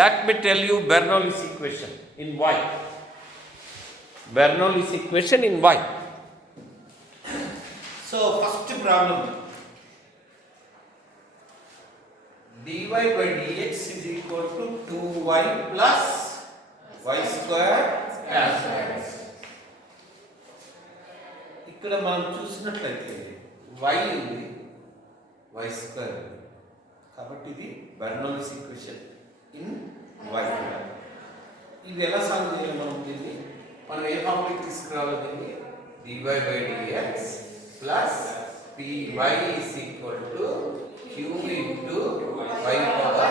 let me tell you Bernoulli's equation in y. Bernoulli's equation in y. So first problem, dy by dx is equal to 2y plus y square plus x. ఇక్కడ మనం చూసినట్లయితే y ఉంది, y square ఉంది, కాబట్టి ఇది బెర్నౌల్లీస్ equation in y. ఇది ఎలా solve చేయాలి మనం ఏ ఫార్ములాకి తీసుకురావాలి దీన్ని? dy by dx plus py is equal to q into y power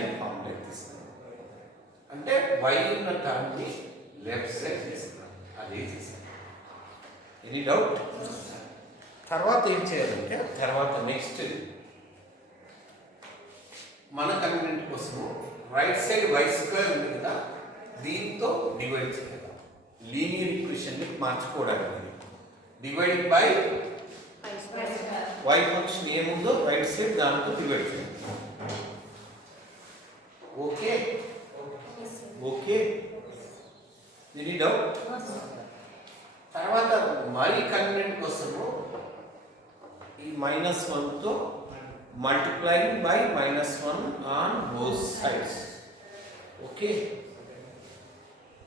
n ఫార్ములాకి తీసుకురావాలి. అంటే y ఉన్న టర్మ్ని లెఫ్ట్ సైడ్ తీసుకురావాలి. అదే చేసాం. Any doubt? తర్వాత ఏం చేయాలంటే నెక్స్ట్ మన కన్వీనియంట్ కోసము రైట్ సైడ్ y స్క్వేర్ ఉంది కదా, దీంతో డివైడ్ చేయాలి. లీనియర్ ఈక్వేషన్ని మార్చుకోవడానికి డివైడెడ్ బై y ఫంక్షన్ ఏముందో రైట్ సైడ్ దాంతో డివైడ్ చేయాలి. Okay okay, any doubt? తర్వాత మరీ కన్వీనియంట్ కోసము ఈ -1తో multiplying by -1 on both sides. Okay,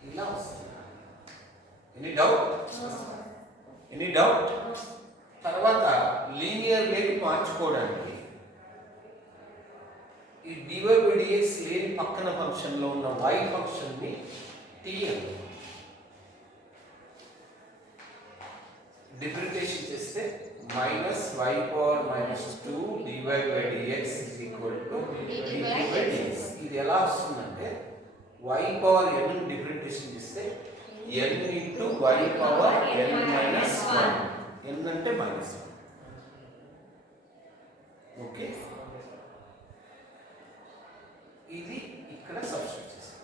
ఇలా వస్తుంది. Any doubt? తర్వాత లీనియర్ లేకి మార్చుకోవడానికి ఈ dy by dx లేని పక్కన ఫంక్షన్లో ఉన్న y ఫంక్షన్ని t అని డిఫరెన్షియేషన్ చేస్తే -y power -2 dy by dx is equal to dt by dx. ఇది ఎలా వస్తుందంటే y power n ని డిఫరెన్షియేషన్ చేస్తే n into y power n minus 1. n అంటే -1. ఓకే, ఇది ఇక్కడ సబ్స్టిట్యూట్ చేస్తాం.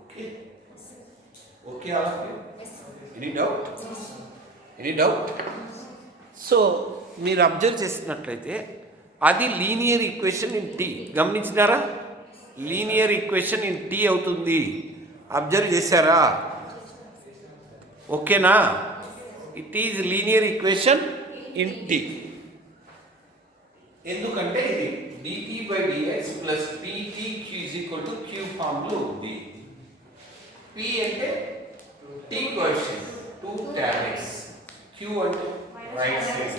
ఓకే ఓకే, అలాగే. Any doubt? సో మీరు అబ్జర్వ్ చేసినట్లయితే అది లీనియర్ ఈక్వేషన్ ఇన్ టీ. గమనించినారా? లీనియర్ ఈక్వేషన్ ఇన్ టీ అవుతుంది. అబ్జర్వ్ చేశారా? ఓకేనా? It is linear equation in T. ఎందుకంటే ఇది dt by dx plus pt q is equal to q formula ఉంది. p అంటే t coefficient 2 tan x, q అంటే right side.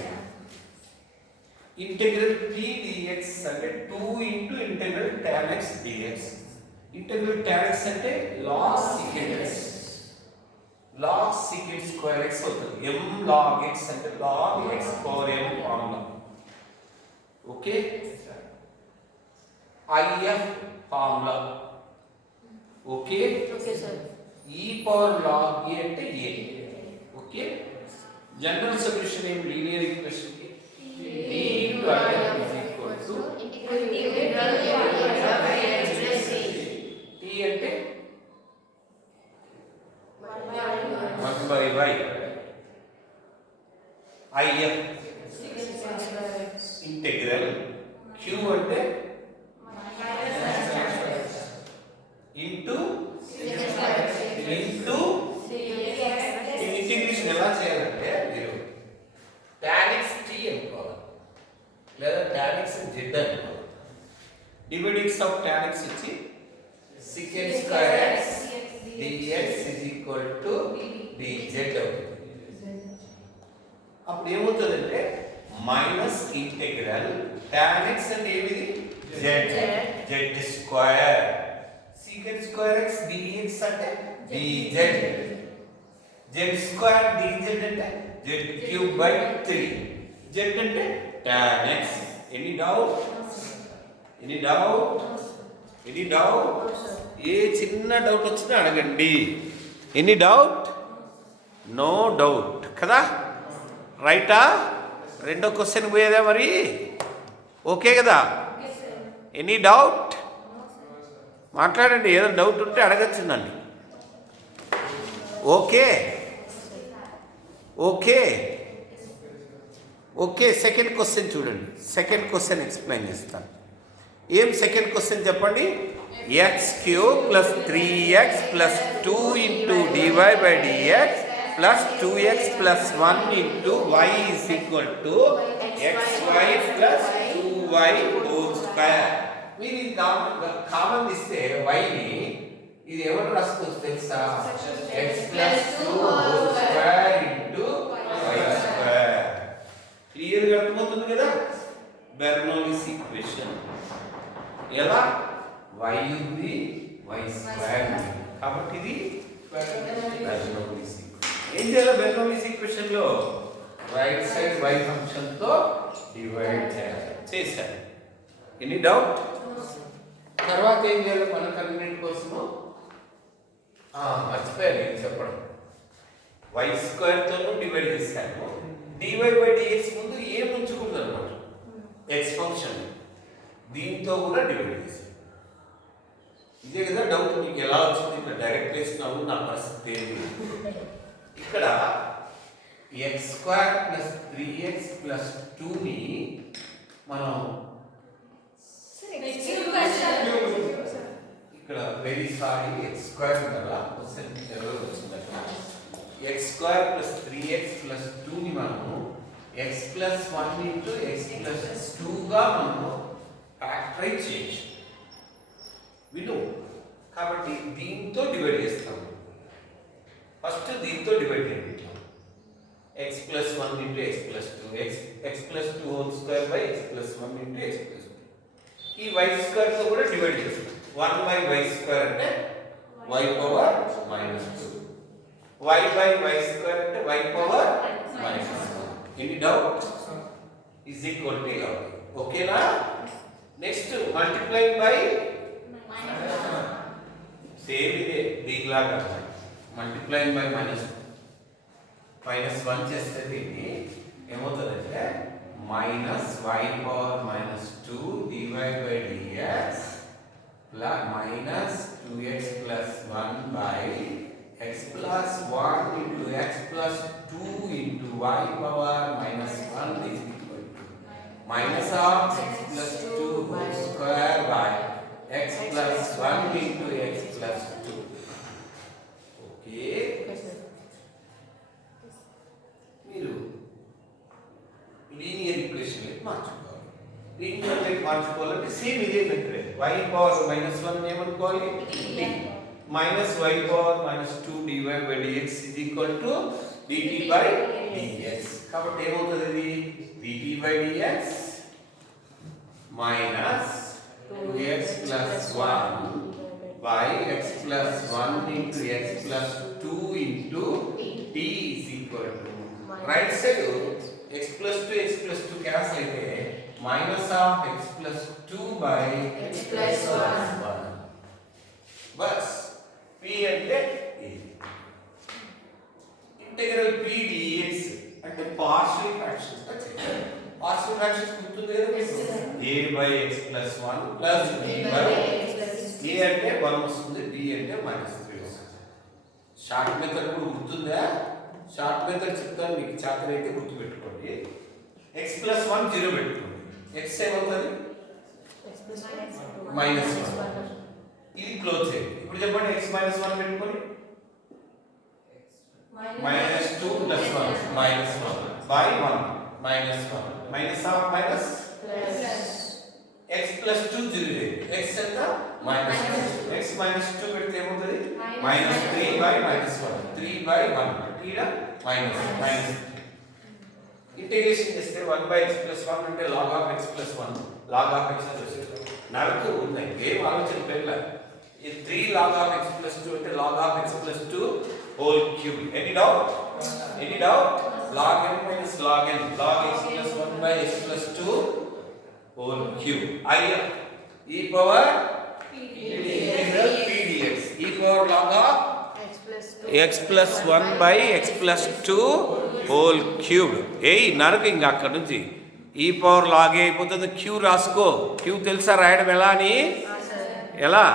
Integral p dx అంటే 2 into integral tan x dx. Integral tan x అంటే log secant x, log secant square x అవుతుంది. m log x అంటే log x power m formula. Okay, IF formula. Okay sir. e power log a అంటే a. Okay, general solution ఏం linear equation కి d into IF is equal to t అంటే 1 by y. IF integral q అంటే into integration ఎలా చేయాలంటే మీరు tan x t అనుకోవాలి, లేదా tan x z అనుకోవాలి. డివైడింగ్స్ ఆఫ్ tan x ఇచ్చి secant square x dx is equal to dz అవుతుంది. అప్పుడు ఏమవుతుందంటే మైనస్ ఇంటెగ్రల్ tan x అంటే ఏమిది? z square, secant square x dx అంటే dz, z స్క్వేర్ dz అంటే z క్యూబ్ బై 3, z అంటే tan x. Any doubt? ఏ చిన్న డౌట్ వచ్చినా అడగండి. Any doubt? నో డౌట్ కదా? రైటా? రెండో క్వశ్చన్ పోయేదా మరి? ఓకే కదా? Any doubt? మాట్లాడండి, ఏదో డౌట్ ఉంటే అడగచ్చు నన్ను. Okay okay okay, second question చూడండి. సెకండ్ క్వశ్చన్ ఎక్స్ప్లెయిన్ చేస్తాను. ఏం సెకండ్ క్వశ్చన్ చెప్పండి. X cube plus 3x plus 2 into dy by dx plus 2x plus 1 into y is equal to xy plus 2y whole square. మీరు ఇది common ఇస్తే వైని ఇది ఎవరు రాసుకోవచ్చు తెలుసా? x plus 2 whole square into y square. క్లియర్గా అర్థమవుతుంది కదా. బెర్నౌలీస్ ఈక్వేషన్ ఎలా y ఉంది y స్క్వేర్ ఉంది కాబట్టి ఇది బెర్నౌలీస్ ఈక్వేషన్. ఏం చేయాలి బెర్నౌలీస్ ఈక్వేషన్ లో? రైట్ సైడ్ y ఫంక్షన్ తో డివైడ్ చేయాలి. చేశారు. Any doubt? తర్వాత ఏం చేయాలి మన కన్వీనియంట్ కోసము? మర్చిపోయాను నేను చెప్పడం. y స్క్వేర్ తోను డివైడ్ చేశాను. dy బై dx ముందు ఏం ఉంచకూడదు అన్నమాట. x ఫంక్షన్ దీంతో కూడా డివైడ్ చేశాను. ఇదే కదా డౌట్ మీకు ఎలా వచ్చింది? ఇక్కడ డైరెక్ట్ వేసినావు నా పరిస్థితి ఏంటి? ఇక్కడ X square plus 3x plus 2ని మనం ఇక్కడ వెరీ సారీ ఎక్స్ స్క్వేర్ ఉండాలా ఎవరో వచ్చిందట. X square plus 3x plus 2ని మనము x plus 1 into x plus 2గా మనము ఫ్యాక్టరైజ్ చేయొచ్చు విను. కాబట్టి దీంతో డివైడ్ చేస్తాము. ఫస్ట్ దీంతో డివైడ్ చేయండి. x plus 1 into x plus 2 x plus 2 whole square by x plus 1 into x plus 2. ఈ y square తో కూడా డివైడ్ చేస్తాం. 1 by y square అంటే y power -2. y by y square అంటే y power -1. Any doubt? is equal to ఇలా. ఓకేనా? Next multiplying by same ఇదే దీనిలాగా multiplying by -1 చేస్తే దీన్ని ఏమవుతుందంటే -y power -2 dy by dx plus -2x plus 1 by x plus 1 into x plus 2 into y power -1 is equal to minus of x plus 2 whole square by x plus 1 into x plus 2. Okay. మీరు linear equation మార్చుకోవాలి. Linear మార్చుకోవాలంటే same ఇదే method. y power -1 ఏమనుకోవాలి? d minus y power -2 dy by dx is equal to dt by dx. కాబట్టి ఏమవుతుంది ఇది? dt by dx minus 2x plus 1 by x plus 1 into x plus 2 into t is equal to right side x plus 2 cancel అయితే minus of x plus 2 by x plus 1 bus p అంటే integral p dx అంటే partial fractions గా చేయాలి. Partial fractions గుర్తుంది కదా మీకు? a by x plus 1 plus b by a అంటే 1 వస్తుంది, b అంటే -3 వస్తుంది. షార్ట్ మెథడ్ కూడా గుర్తుందా? షార్ట్ మెథడ్ చెప్తాను మీకు, చాప్టర్ అయితే గుర్తు పెట్టుకోండి. x plus 1 0 పెట్టుకోండి. x ఏమవుతుంది? -1. ఇది క్లోజ్ చేయండి. ఇప్పుడు చెప్పండి x -1 పెట్టుకోండి. -2 plus 1 -1 by 1 -1 minus of minus plus x plus 2 0 x ఎంత -2 x -2 పెడితే ఏమవుతుంది? -3 by -1 3 by 1 ఇక్కడ మైనస్ ఇంటిగ్రేషన్ చేస్తే 1 by x plus 1 అంటే log of x plus 1 log of x plus 2 నరకు ఉన్నాయి. ఏం ఆలోచన పెళ్ళ ఈ 3 log of x plus 2 అంటే log of x plus 2 whole cube. Any doubt? Log n minus log n log x plus 1 by x plus 2 whole cube. e power integral p dx e power log of x plus 1 by x plus 2 whole cube. నరకు ఇంకా అక్కడ నుంచి ఈ power లాగే అయిపోతుంది. Queue రాసుకో. Queue తెలుసా రాయడం ఎలా అని? ఎలా?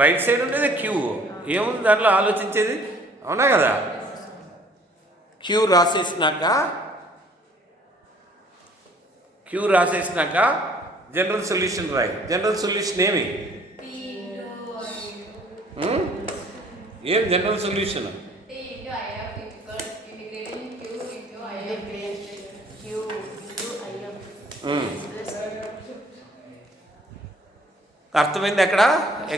రైట్ సైడ్ ఉండేది క్యూ. ఏముంది దాంట్లో ఆలోచించేది? అవునా కదా? క్యూ రాసేసినాక క్యూ రాసేసినాక జనరల్ సొల్యూషన్ రాయి. జనరల్ సొల్యూషన్ ఏమి? ఏం జనరల్ సొల్యూషన్? అర్థమైంది? అక్కడ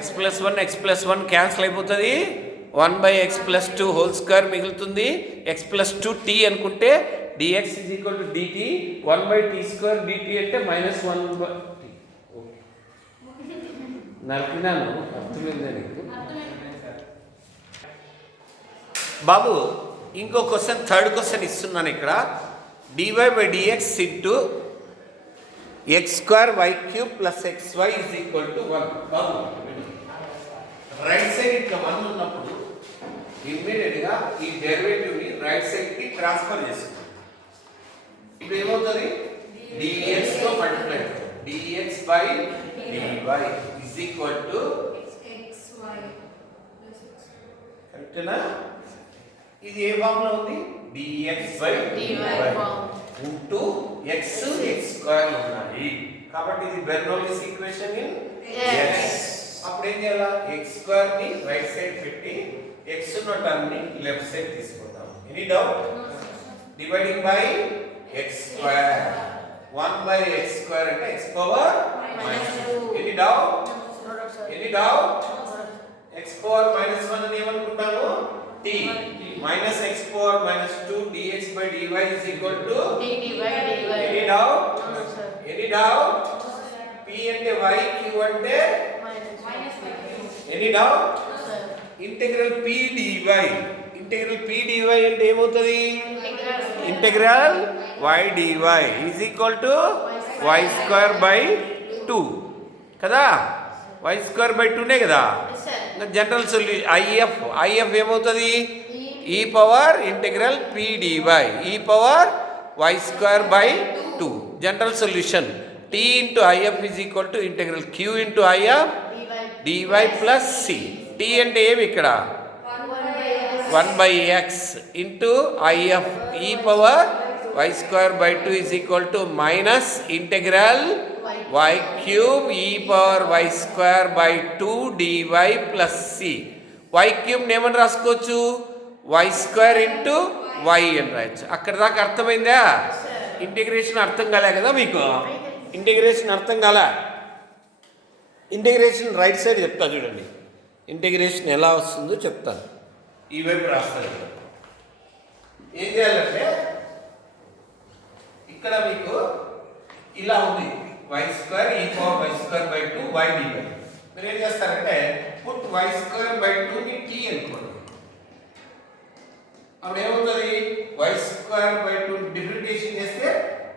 x+1 క్యాన్సిల్ అయిపోతుంది. 1/x+2 హోల్ స్క్వేర్ మిగులుతుంది. x+2t అనుకుంటే dx dt 1/t² dt అంటే -1/t. నరికినాను. అర్థమైందా నీకు బాబు? ఇంకో క్వశ్చన్, థర్డ్ క్వశ్చన్ ఇస్తున్నాను ఇక్కడ. dy/dx into x² y³ + xy = 1. బాబు రైట్ సైడ్ ఇట్లా 1 ఉన్నప్పుడు ఇమ్మీడియట్గా ఈ డెరివేటివ్ని రైట్ సైడ్కి ట్రాన్స్ఫర్ చేసుకుంటాం. ఇప్పుడు ఏమవుతుంది? dx తో మల్టిప్లై, dx/dy కరెక్టేనా? ఇది ఏ ఫార్ములా ఉంది? dx/dy ఇంటూ x స్క్వేర్ ఉన్నాయి కాబట్టి ఇది బెర్నౌల్లీస్ ఈక్వేషన్ ఇన్ x. అప్పుడు ఏం చేయాలా? x² ని రైట్ సైడ్ పెట్టి x ఉన్న టర్మ్ ని లెఫ్ట్ సైడ్ తీసుకుందాం. Any doubt? Dividing by x², 1/x² అంటే x power -2. Any doubt? x power -1 అని ఏమనుకుంటాము? t -x⁻²2 dx/dy any doubt? p అంటే y, q అంటే any doubt? Integral p dy అంటే ఏమవుతుంది? ఇంటిగ్రల్ y dy y²/2 కదా? y²/2నే కదా? General solution IF ఏమవుతుంది? e⁻ఇంటిగ్రల్ p dy y²/2. General solution t into IF integral q into IF dy plus c. t అంటే ఏమి ఇక్కడ? 1/x into IF e⁻y²/2 minus integral y³ e⁻y²/2 dy plus c. y³ ఏమని రాసుకోవచ్చు? y² into y అని రాయొచ్చు. అక్కడ దాకా అర్థమైందా? ఇంటిగ్రేషన్ అర్థం కాలే కదా మీకు? ఇంటిగ్రేషన్ అర్థం కాలే? ఇంటిగ్రేషన్ రైట్ సైడ్ చెప్తా చూడండి. ఇంటిగ్రేషన్ ఎలా వస్తుందో చెప్తాను. ఈ వైపు రాస్తాను. ఏం చేయాలంటే ఇక్కడ మీకు ఇలా ఉంది y² e⁻y²/2 y dy. మీరు ఏం చేస్తారంటే పుట్ y²/2 ని t అనుకోండి. అప్పుడు ఏమవుతుంది? y²/2 డిఫరెన్షియేషన్ చేస్తే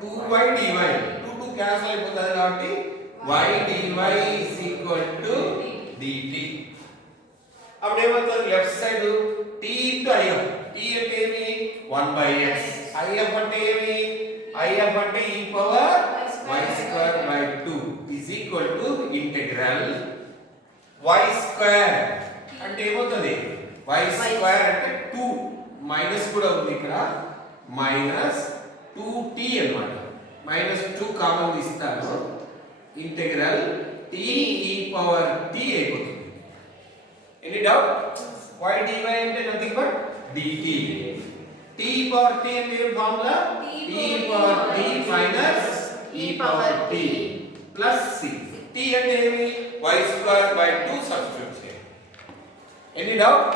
2y dy 2 క్యాన్సిల్ అయిపోతుంది కాబట్టి y dy dt. అప్పుడు ఏమవుతుంది? Left side t into IF. t అంటే ఏమి? 1/x. IF అంటే ఏమి? IF అంటే e⁻y²/2 ఇంటిగ్రల్ y² అంటే ఏమవుతుంది? y² అంటే 2 మైనస్ కూడా ఉంది ఇక్కడ, -2t అన్నమాట. -2 కామన్ తీస్తాను. ఇంటిగ్రల్ t e⁻t అయిపోతుంది. Any doubt? y dy అంటే nothing but dt. t e⁻t అంటే ఏం formula? t e⁻t plus c. t అంటే ఏమి? y²/2 సబ్స్టిట్యూట్ చేయండి. Any doubt?